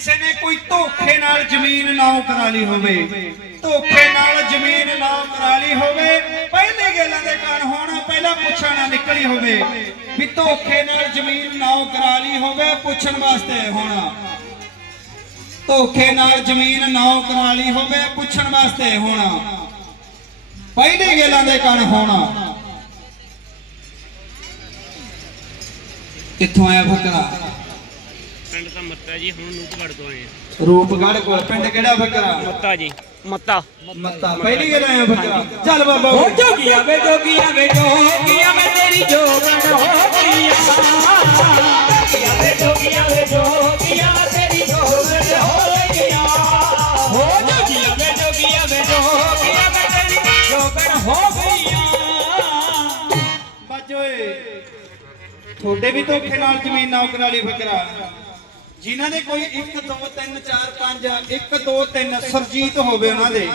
ਕਿਸੇ ਨੇ ਕੋਈ ਧੋਖੇ ਨਾਲ ਜ਼ਮੀਨ ਨਾਉ ਕਰਾ ਲਈ ਹੋਵੇ, ਧੋਖੇ ਨਾਲ ਜ਼ਮੀਨ ਨਾਉ ਕਰਾ ਲਈ ਹੋਵੇ, ਪਹਿਲੇ ਗੱਲਾਂ ਦੇ ਕਾਰਨ ਹੋਣਾ, ਪਹਿਲਾਂ ਪੁੱਛਣਾ ਨਾ ਨਿਕਲੀ ਹੋਵੇ ਵੀ ਧੋਖੇ ਨਾਲ ਜ਼ਮੀਨ ਨਾਉ ਕਰਾ ਲਈ ਹੋਵੇ, ਪੁੱਛਣ ਵਾਸਤੇ ਹੋਣਾ। ਧੋਖੇ ਨਾਲ ਜ਼ਮੀਨ ਨਾਉ ਕਰਾ ਲਈ ਹੋਵੇ, ਪੁੱਛਣ ਵਾਸਤੇ ਹੋਣਾ। ਪਹਿਲੇ ਗੱਲਾਂ ਦੇ ਕਾਰਨ ਹੋਣਾ। ਕਿੱਥੋਂ ਆਇਆ ਫਕਰਾ ਪਿੰਡ ਤਾਂ ਮੱਤਾ ਜੀ ਹੁਣ ਨੂਪਗੜ ਤੋਂ ਆਏ ਆ। ਰੂਪਗੜ੍ਹ ਕੋਲ ਪਿੰਡ ਕਿਹੜਾ ਫਕਰਾ ਮੱਤਾ ਜੀ ਮੱਤਾ। ਮੱਤਾ ਪਹਿਲੀ ਗੱਲ ਆਇਆ ਫਕਰਾ ਚੱਲ ਬਾਬਾ ਹੋ ਜੋਗੀਆਂ ਵੇ ਜੋਗੀਆਂ ਵੇ ਜੋਗੀਆਂ ਵੇ ਤੇਰੀ ਜੋਗਣ ਹੋ ਗਈਆਂ ਜੋਗੀਆਂ ਵੇ ਜੋਗੀਆਂ ਵੇ ਜੋਗੀਆਂ ਤੇਰੀ ਜੋਗਣ ਹੋ ਗਈਆਂ ਹੋ ਜੋਗੀਆਂ ਵੇ ਜੋਗੀਆਂ ਵੇ ਜੋਗੀਆਂ ਵੇ ਤੇਰੀ ਜੋਗਣ ਹੋ ਗਈਆਂ ਬੱਜ ਓਏ ਤੁਹਾਡੇ ਵੀ ਧੋਖੇ ਨਾਲ ਜ਼ਮੀਨ ਨੌਕਰ ਵਾਲੀ ਫਕਰਾ ਜਿਨ੍ਹਾਂ ਦੇ ਕੋਈ 1 2 3 4 5 1 2 3 ਸਰਜੀਤ ਹੋਵੇ ਉਹਨਾਂ ਦੇ।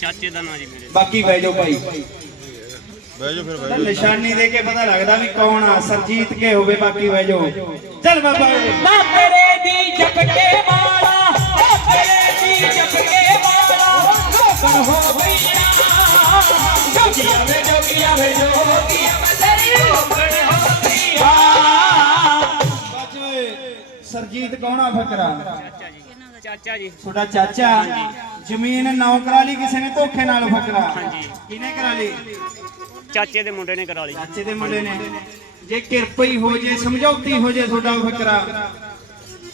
ਚਾਚੇ ਦਾ ਨਾਂ ਜੀ ਮੇਰੇ। ਬਾਕੀ ਬਹਿ ਜਾਓ ਭਾਈ। ਬਹਿ ਜਾ ਫਿਰ ਬਹਿ ਤਾਂ ਨਿਸ਼ਾਨੀ ਦੇ ਕੇ ਪਤਾ ਲੱਗਦਾ ਵੀ ਕੌਣ ਆ ਸਰਜੀਤ ਕੇ ਹੋਵੇ ਬਾਕੀ ਬਹਿ ਜਾਓ। ਚੱਲ ਬਾਬਾ। ਨਾ ਤੇਰੇ ਦੀ ਜਪਕੇ ਮਾਲਾ ਸਰਜੀਤ ਕੌਣ ਫਕਰਾ ਚਾਚਾ ਜੀ ਚਾਚਾ ਜੀ। ਤੁਹਾਡਾ ਚਾਚਾ? ਜ਼ਮੀਨ ਨੌ ਕਰਾ ਲਈ ਕਿਸੇ ਨੇ ਧੋਖੇ ਨਾਲ ਫਕਰਾ ਹਾਂਜੀ। ਕਿਹਨੇ ਕਰਾ ਲਈ? ਚਾਚੇ ਦੇ ਮੁੰਡੇ ਨੇ ਕਰਾ ਲਈ। ਚਾਚੇ ਦੇ ਮੁੰਡੇ ਨੇ। ਜੇ ਕਿਰਪਈ ਹੋ ਜੇ ਸਮਝੌਤੀ ਹੋ ਜੇ ਤੁਹਾਡਾ ਫਕਰਾ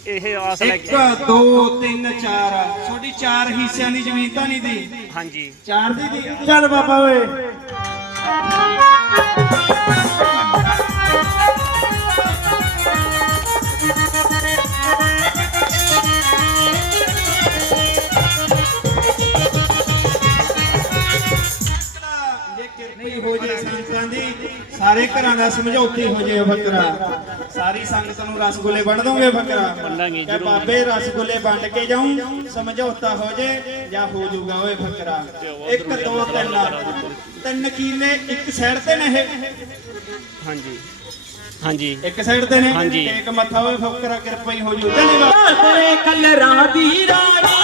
ਇਹ ਆਸ ਲੈ 1 ਕੇ 2 3 4 ਤੁਹਾਡੀ ਚਾਰ ਹਿੱਸਿਆਂ ਦੀ ਜ਼ਮੀਨ ਤਾਂ ਨਹੀਂ ਦੀ? ਹਾਂਜੀ। ਚਾਰ ਦੀ ਦੀ? ਚੱਲ ਬਾਬਾ ਓਏ। ਹੋ ਜੇ ਸੰਗਤਾਂ ਦੀ ਸਾਰੇ ਘਰਾਂ ਦਾ ਸਮਝੌਤੀ ਹੋ ਜੇ ਫਕਰਾ ਸਾਰੀ ਸੰਗਤ ਨੂੰ ਰਸਗੁੱਲੇ ਵੰਡ ਦੋਗੇ ਫਕਰਾ ਵੰਡਾਂਗੇ, ਜ਼ਰੂਰ। ਬਾਬੇ ਰਸਗੁੱਲੇ ਵੰਡ ਕੇ ਜਾਉਂ ਸਮਝੌਤਾ ਹੋ ਜੇ ਜਾਂ ਹੋ ਜਾਊਗਾ ਓਏ ਫਕਰਾ ਇੱਕ ਦੋ ਤਿੰਨ। ਤਿੰਨ ਕੀਲੇ ਇੱਕ ਸਾਈਡ ਤੇ ਨੇ ਇਹ। ਹਾਂਜੀ। ਹਾਂਜੀ। ਇੱਕ ਸਾਈਡ ਤੇ ਨੇ। ਇੱਕ ਮੱਥਾ ਓਏ ਫਕਰਾ ਕਿਰਪਈ ਹੋ ਜੂ। ਚੱਲੇ ਬਾਬਾ ਤੇਰੇ ਕਲਰਾਂ ਦੀ ਰਾਣੀ।